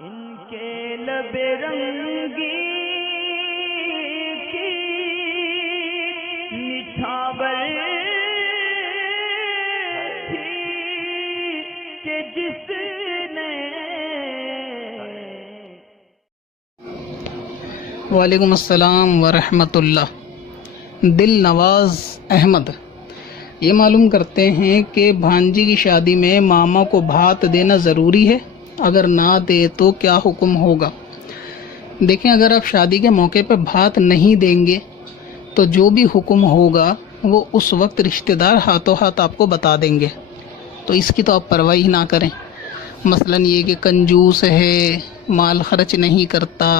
ان کے لب رنگی کی نچھاور تھی کہ جس نے وعلیکم السلام ورحمۃ اللہ۔ دل نواز احمد یہ معلوم کرتے ہیں کہ بھانجی کی شادی میں ماما کو بھات دینا ضروری ہے، اگر نہ دے تو کیا حکم ہوگا؟ دیکھیں، اگر آپ شادی کے موقع پہ بھات نہیں دیں گے تو جو بھی حکم ہوگا وہ اس وقت رشتہ دار ہاتھوں ہاتھ آپ کو بتا دیں گے، تو اس کی تو آپ پرواہ ہی نہ کریں۔ مثلا یہ کہ کنجوس ہے، مال خرچ نہیں کرتا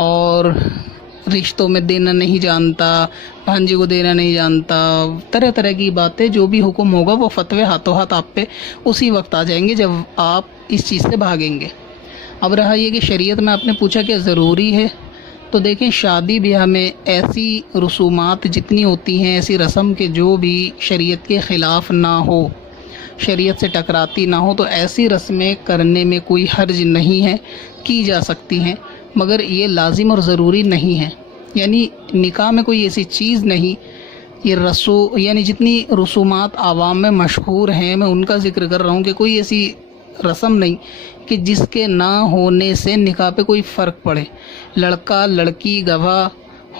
اور رشتوں میں دینا نہیں جانتا، بھانجی کو دینا نہیں جانتا، طرح طرح کی باتیں، جو بھی حکم ہوگا وہ فتوے ہاتھوں ہاتھ آپ پہ اسی وقت آ جائیں گے جب آپ اس چیز سے بھاگیں گے۔ اب رہا یہ کہ شریعت میں آپ نے پوچھا کہ ضروری ہے، تو دیکھیں شادی بیاہ میں ایسی رسومات جتنی ہوتی ہیں، ایسی رسم کہ جو بھی شریعت کے خلاف نہ ہو، شریعت سے ٹکراتی نہ ہو، تو ایسی رسمیں کرنے میں کوئی حرج نہیں ہے، کی جا سکتی ہیں، مگر یہ لازم اور ضروری نہیں ہے۔ یعنی نکاح میں کوئی ایسی چیز نہیں، یہ یعنی جتنی رسومات عوام میں مشہور ہیں، میں ان کا ذکر کر رہا ہوں کہ کوئی ایسی رسم نہیں کہ جس کے نہ ہونے سے نکاح پہ کوئی فرق پڑے۔ لڑکا لڑکی گواہ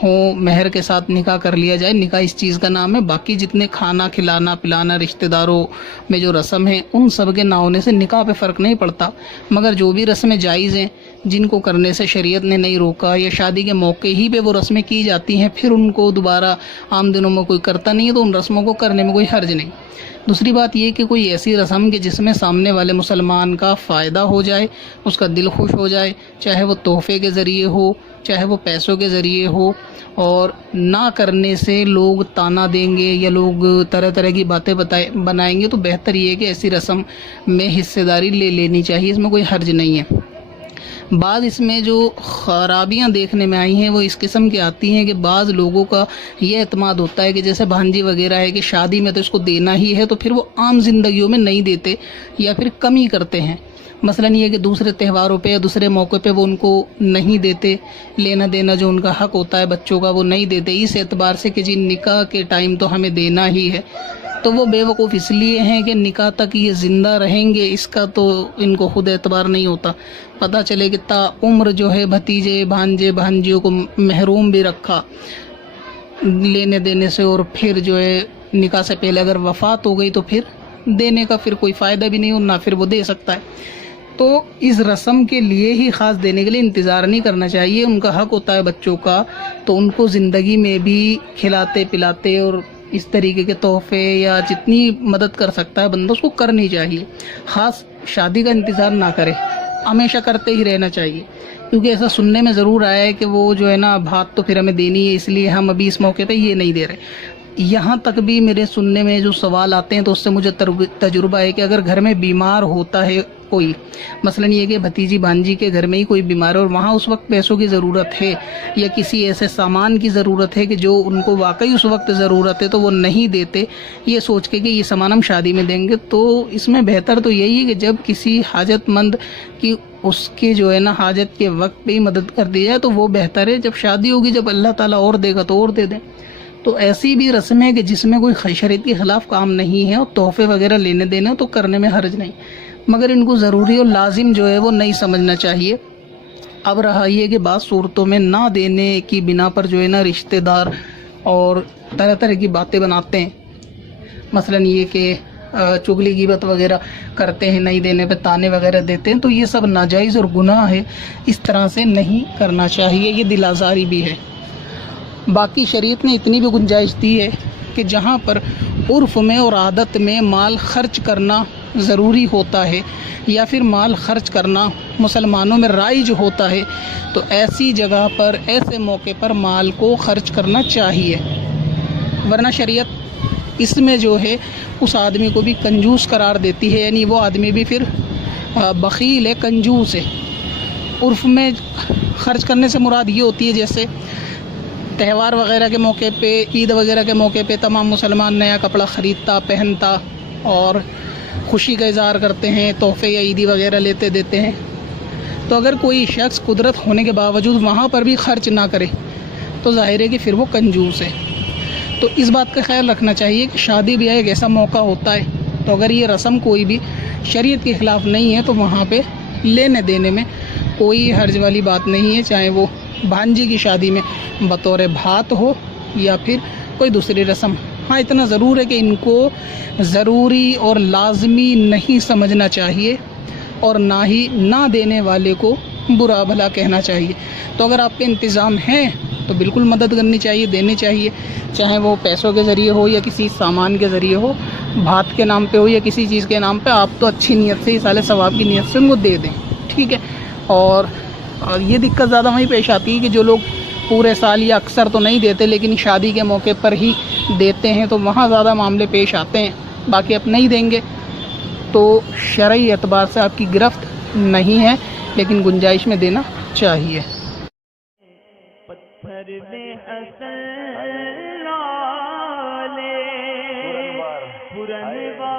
ہوں، مہر کے ساتھ نکاح کر لیا جائے، نکاح اس چیز کا نام ہے۔ باقی جتنے کھانا کھلانا پلانا رشتہ داروں میں جو رسم ہیں، ان سب کے نہ ہونے سے نکاح پہ فرق نہیں پڑتا، مگر جو بھی رسمیں جائز ہیں جن کو کرنے سے شریعت نے نہیں روکا، یا شادی کے موقع ہی پہ وہ رسمیں کی جاتی ہیں، پھر ان کو دوبارہ عام دنوں میں کوئی کرتا نہیں ہے، تو ان رسموں کو کرنے میں کوئی حرج نہیں۔ دوسری بات یہ کہ کوئی ایسی رسم کہ جس میں سامنے والے مسلمان کا فائدہ ہو جائے، اس کا دل خوش ہو جائے، چاہے وہ تحفے کے ذریعے ہو، چاہے وہ پیسوں کے ذریعے ہو، اور نہ کرنے سے لوگ تانا دیں گے یا لوگ طرح طرح کی باتیں بنائیں گے، تو بہتر یہ ہے کہ ایسی رسم میں حصے داری لے لینی چاہیے، اس میں کوئی حرج نہیں ہے۔ بعض اس میں جو خرابیاں دیکھنے میں آئی ہیں وہ اس قسم کی آتی ہیں کہ بعض لوگوں کا یہ اعتماد ہوتا ہے کہ جیسے بھانجی وغیرہ ہے کہ شادی میں تو اس کو دینا ہی ہے، تو پھر وہ عام زندگیوں میں نہیں دیتے یا پھر کم ہی کرتے ہیں۔ مثلا یہ کہ دوسرے تہواروں پہ یا دوسرے موقع پہ وہ ان کو نہیں دیتے، لینا دینا جو ان کا حق ہوتا ہے بچوں کا وہ نہیں دیتے، اس اعتبار سے کہ جی نکاح کے ٹائم تو ہمیں دینا ہی ہے۔ تو وہ بے وقوف اس لیے ہیں کہ نکاح تک یہ زندہ رہیں گے، اس کا تو ان کو خود اعتبار نہیں ہوتا۔ پتہ چلے کہ تا عمر جو ہے بھتیجے بھانجے بھانجیوں کو محروم بھی رکھا لینے دینے سے، اور پھر جو ہے نکاح سے پہلے اگر وفات ہو گئی تو پھر دینے کا پھر کوئی فائدہ بھی نہیں، اور نہ پھر وہ دے سکتا ہے۔ تو اس رسم کے لیے ہی خاص دینے کے لیے انتظار نہیں کرنا چاہیے، ان کا حق ہوتا ہے بچوں کا، تو ان کو زندگی میں بھی کھلاتے پلاتے اور اس طریقے کے تحفے یا جتنی مدد کر سکتا ہے بندہ اس کو کرنی چاہیے، خاص شادی کا انتظار نہ کرے، ہمیشہ کرتے ہی رہنا چاہیے، کیونکہ ایسا سننے میں ضرور آیا ہے کہ وہ جو ہے نا بھات تو پھر ہمیں دینی ہے، اس لیے ہم ابھی اس موقع پہ یہ نہیں دے رہے۔ یہاں تک بھی میرے سننے میں جو سوال آتے ہیں تو اس سے مجھے تجربہ ہے کہ اگر گھر میں بیمار ہوتا ہے کوئی، مثلا یہ کہ بھتیجی بھانجی کے گھر میں ہی کوئی بیمار ہے اور وہاں اس وقت پیسوں کی ضرورت ہے یا کسی ایسے سامان کی ضرورت ہے کہ جو ان کو واقعی اس وقت ضرورت ہے، تو وہ نہیں دیتے یہ سوچ کے کہ یہ سامان ہم شادی میں دیں گے، تو اس میں بہتر تو یہی ہے کہ جب کسی حاجت مند کی اس کے جو ہے نا حاجت کے وقت پہ ہی مدد کر دی جائے تو وہ بہتر ہے۔ جب شادی ہوگی، جب اللہ تعالیٰ اور دے گا تو اور دے دیں۔ تو ایسی بھی رسم ہے کہ جس میں کوئی شریعت کے خلاف کام نہیں ہے اور تحفے وغیرہ لینے دینے تو کرنے میں حرج نہیں، مگر ان کو ضروری اور لازم جو ہے وہ نہیں سمجھنا چاہیے۔ اب رہا یہ کہ بعض صورتوں میں نہ دینے کی بنا پر جو ہے نا رشتہ دار اور طرح طرح کی باتیں بناتے ہیں، مثلا یہ کہ چغلی غیبت وغیرہ کرتے ہیں، نہیں دینے پہ تانے وغیرہ دیتے ہیں، تو یہ سب ناجائز اور گناہ ہے، اس طرح سے نہیں کرنا چاہیے، یہ دل آزاری بھی ہے۔ باقی شریعت نے اتنی بھی گنجائش دی ہے کہ جہاں پر عرف میں اور عادت میں مال خرچ کرنا ضروری ہوتا ہے یا پھر مال خرچ کرنا مسلمانوں میں رائج ہوتا ہے، تو ایسی جگہ پر ایسے موقع پر مال کو خرچ کرنا چاہیے، ورنہ شریعت اس میں جو ہے اس آدمی کو بھی کنجوس قرار دیتی ہے، یعنی وہ آدمی بھی پھر بخیل ہے، کنجوس ہے۔ عرف میں خرچ کرنے سے مراد یہ ہوتی ہے جیسے تہوار وغیرہ کے موقع پہ، عید وغیرہ کے موقع پہ تمام مسلمان نیا کپڑا خریدتا پہنتا اور خوشی کا اظہار کرتے ہیں، تحفے یا عیدی وغیرہ لیتے دیتے ہیں، تو اگر کوئی شخص قدرت ہونے کے باوجود وہاں پر بھی خرچ نہ کرے تو ظاہر ہے کہ پھر وہ کنجوس ہے۔ تو اس بات کا خیال رکھنا چاہیے کہ شادی بیاہ ایک ایسا موقع ہوتا ہے، تو اگر یہ رسم کوئی بھی شریعت کے خلاف نہیں ہے تو وہاں پہ لینے دینے میں کوئی حرج والی بات نہیں ہے، چاہے وہ بھانجی کی شادی میں بطور بھات ہو یا پھر کوئی دوسری رسم۔ ہاں اتنا ضرور ہے کہ ان کو ضروری اور لازمی نہیں سمجھنا چاہیے اور نہ ہی نہ دینے والے کو برا بھلا کہنا چاہیے۔ تو اگر آپ پہ انتظام ہے تو بالکل مدد کرنی چاہیے، دینی چاہیے، چاہے وہ پیسوں کے ذریعے ہو یا کسی سامان کے ذریعے ہو، بھات کے نام پہ ہو یا کسی چیز کے نام پہ، آپ تو اچھی نیت سے، اصال ثواب کی نیت سے ان کو دے دیں، ٹھیک ہے۔ اور یہ دقت زیادہ وہیں پیش آتی ہے کہ جو لوگ پورے سال یا اکثر تو نہیں دیتے لیکن شادی کے موقع پر ہی دیتے ہیں، تو وہاں زیادہ معاملے پیش آتے ہیں۔ باقی آپ نہیں دیں گے تو شرعی اعتبار سے آپ کی گرفت نہیں ہے، لیکن گنجائش میں دینا چاہیے۔ پتھر میں اصل لالے پرنوار